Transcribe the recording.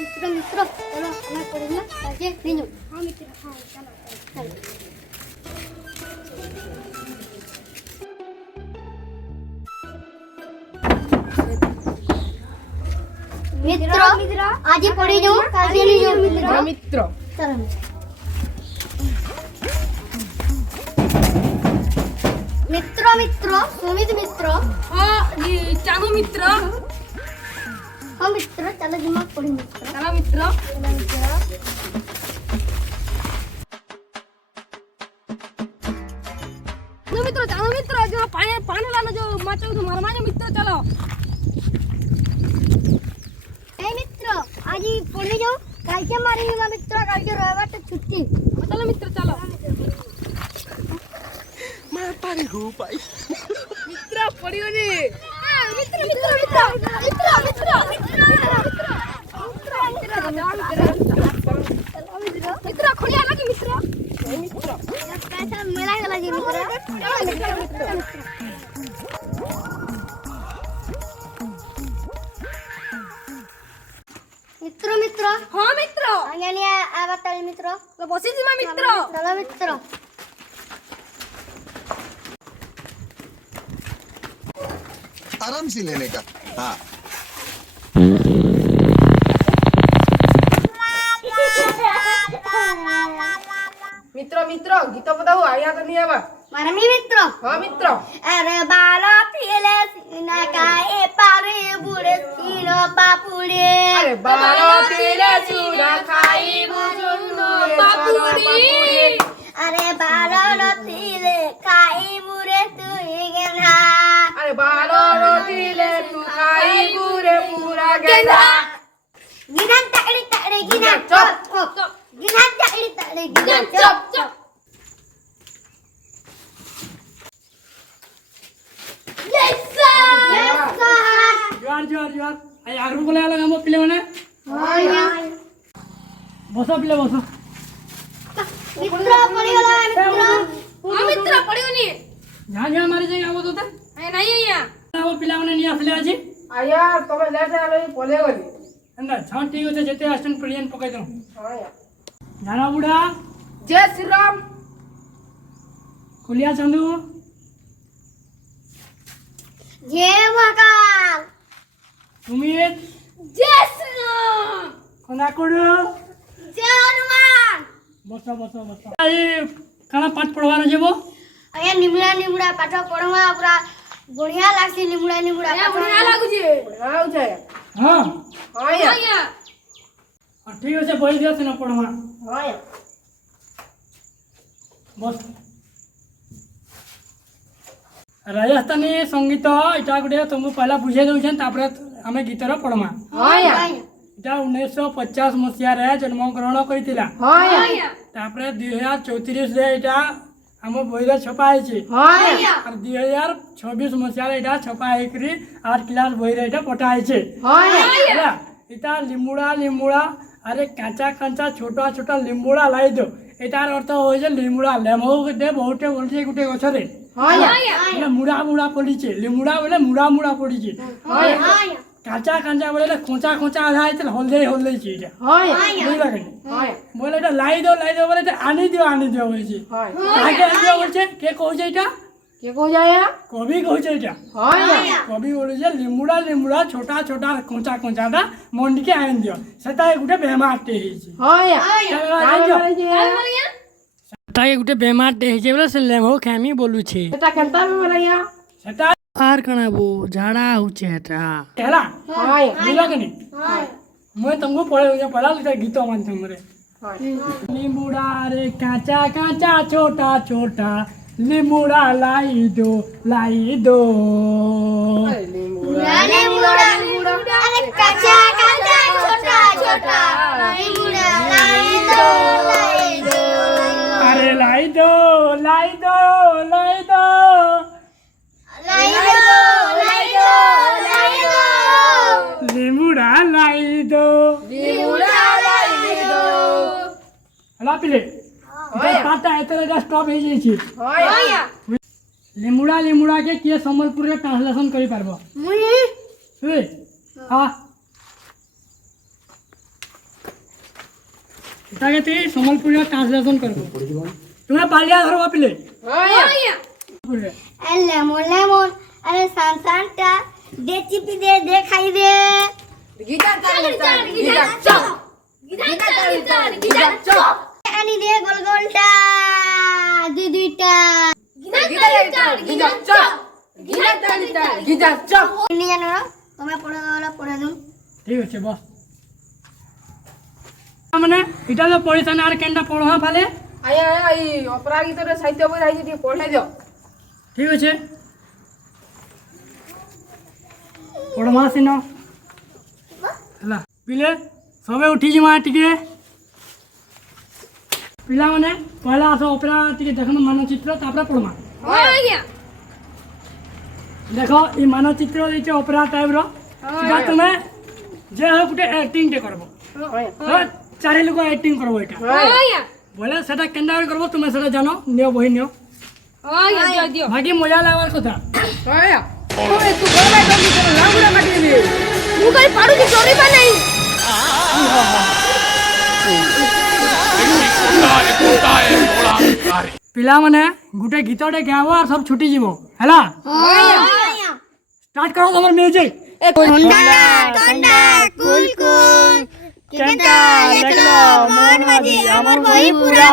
मित्र मित्र चलो हमें पढ़ना आगे नहीं जाओ। हाँ मित्र हाँ चलो मित्र मित्र आज पढ़ी जाओ कल नहीं जाओ मित्र मित्र चलो मित्र मित्र सुमित मित्र चांगो मित्र हाँ मित्र चलो दिमाग पढ़ी मित्र चला मित्र चलो मित्र मित्र चांगो मित्र जो पानी लाना जो माचा तो मार मारे मित्र चलो ए मित्र आज पढ़ी जाओ कल के मारेंगे ना मित्र कल के रविवार तो छुट्टी चलो मित्र चलो मैं पानी हो पाई मित्र पढ़ियो नी मित्र मित्र मित्र मित्र मित्र मित्र खोलिया लगी मित्र पैसा मिला गला जी मित्र मित्र मित्र हाँ मित्र अंगनिया आवतल मित्र तो बसी सीमा मित्र चलो मित्र आराम से लेने का। हाँ मित्र मित्र गीत बताओ आया तो नहीं आवा मारमी मित्र हाँ मित्र अरे बाला पीले सीना काए पारे बुढ़े सीनो बापुड़े अरे बालो तेरे सुना खाई बुजुर्गो बापुड़ी अरे बाला रतीले खाई बुढ़े तुई गेना अरे बालो रोटी ले तू खाई पूरे पूरा गेंदा गिनन तकड़ी तकड़ी गिनन चुप, चुप चुप। गिनन तकड़ी तकड़ी गिनन चुप चुप यस सर जुआर जुआर जुआर आई आगरू बोले अलग हम पिले मने बसो पिले बसो मित्र पड़ी गला मित्र हाँ मित्र पढ़ियो नी जहाँ जहाँ मारी जाएगा वो तो थे ए नहीं आया वो पिला मने नहीं आसले आज आया तबे लेट आलो बोले गली अंदर छान ठीक होते जेते असिस्टेंट प्रेजेंट पकाई दो हाँ या जाना बुढ़ा जय श्री राम कुलिया चंदू जय महाकाल सुमित जय श्री राम कोना कोडू जय हनुमान बसो बसो बसो आई काना पाठ पढ़वाना जेबो आया निमुड़ा निमुड़ा पाठ पढ़वा पूरा बढ़िया लागसी निमुड़ा निमुड़ा आया बढ़िया लागु जे बढ़िया लागु जे हाँ हाँ या ठीक है बही दियो से न पढ़वा हाँ या बस राजस्थानी संगीत इटा गुटे तुमको पहला बुझे दउछन तापरे हमें गीतर पढ़मा हाँ या इटा 1950 मसीहा रे जन्म ग्रहण करितिला हाँ या तापरे 2034 रे इटा हम बहिरे छपा आइछि हाँ या और 2026 मसीहा रे इटा छपा आइकरी 8 क्लास बहिरे इटा पठा आइछि हाँ या ହେଲା इटा लिमुड़ा लिमुड़ा अरे कांचा कांचा छोटा छोटा लिमुड़ा लाई दो एटार अर्थ होय जे लिमुड़ा लेमो दे बहुते बोलछे गुटे गछरे हाँ या એટલે મુડા મુડા પડી છે લીમડા બોલે મુડા મુડા પડી છે हाँ या કાચા કાચા બોલે ખોંચા ખોંચા આધા છે હલદે હલદે છે এটা हाँ या বুঝলা কেন हाँ या બોલે এটা লাই દો બોલે এটা আনি দিও বলছে हाँ কাকে আনি দিও বলছে কে কইছে এটা के को जाया কবি কইছে এটা हाँ या কবি বলেছে লিমুড়া লিমুড়া ছোটা ছোটা কোঁচা কোঁচাটা মন্ডিকে আনি দিও সেটা গোটে বেমারটে হইছে हाँ या সেটা গোটে বেমারটে হইছে বলে সে লেমো খামি বলুছে এটা কেনতা में बोलैया সেটা আর কানাবো ঝাড়া হচ্ছে এটা হেলা हाँ या বুঝলা কেন मैं तुमको पढ़े पढ़ा लिखा गीत मानते मेरे हाँ लिमुड़ा रे काचा काचा छोटा छोटा लिमुड़ा लाई दो मुड़ा मुड़ा अरे कच्चा कच्चा छोटा छोटा मुड़ा लाई दो अरे लाई दो लाई दो लाई दो लाई दो लाई दो लाई दो लिमुड़ा लाई दो मुड़ा लाई दो हला पिले पाता है तेरे स्टॉप हो जाइए हाँ या लिमुड़ा लिमुड़ा के किए संबलपुर रे ट्रांसलेशन करि पारबो मुई ए हां এটাকে তুই সম্বলপুরীয় ট্রান্সলেশন করবো তোমরা পালিয়া ধরবা পিলে লেমন লেমন আরে সানসানটা দে চিপি দে দে খাই দে আনি দে গোল গোলটা দুই দুইটা নিয়ে জানো তোমরা পড়ে দিন ঠিক আছে বস মানে এটা তো পড়িস না আর কেনটা পড়া ফালে অপরাগীতরে সাহিত্য বই রাখি দিয়ে পড়াই দিও ঠিক আছে পড়মা সিন ହେଲା ପିଲେ ସବେ ଉଠିଯିମା ଟିକେ ପିଲାମାନେ ପହିଲା ଆସ ଅପେରା ଟିକେ ଦେଖନ ମାନଚିତ୍ର ତାପରେ ପଢ଼ମା ଦେଖ ଏ ମାନଚିତ୍ର ଦେଇଛ ଅପେରା ଟାଇପ୍ର ସେଟା ତୁମେ ଯେ ହଉ ଗୋଟେ ଆକ୍ଟିଂଟେ କରବ ଚାରି ଲୋକ ଆକ୍ଟିଂ କରବ ଏଇଟା ବୋଲେ ସେଟା କେନ୍ତା କରି କରବ ତୁମେ ସେଟା ଜାନ ନିଅ ବହି ନିଅ ବାକି ମଜା ଲାଗବାର କଥା ମୁଁ କାଇଁ ପାରୁଛି ଡରିବା ନାହିଁ ପିଲାମାନେ ଗୋଟେ ଗୀତଟେ ଗାଇବ ଆଉ ସବୁ ଛୁଟି ଯିବ ହେଲା ଷ୍ଟାର୍ଟ କର ତମର ମ୍ୟୁଜିକ୍ ঠান্ডা কুল কুল কেটা লেখলো মন মাঝি আমার বই পুরা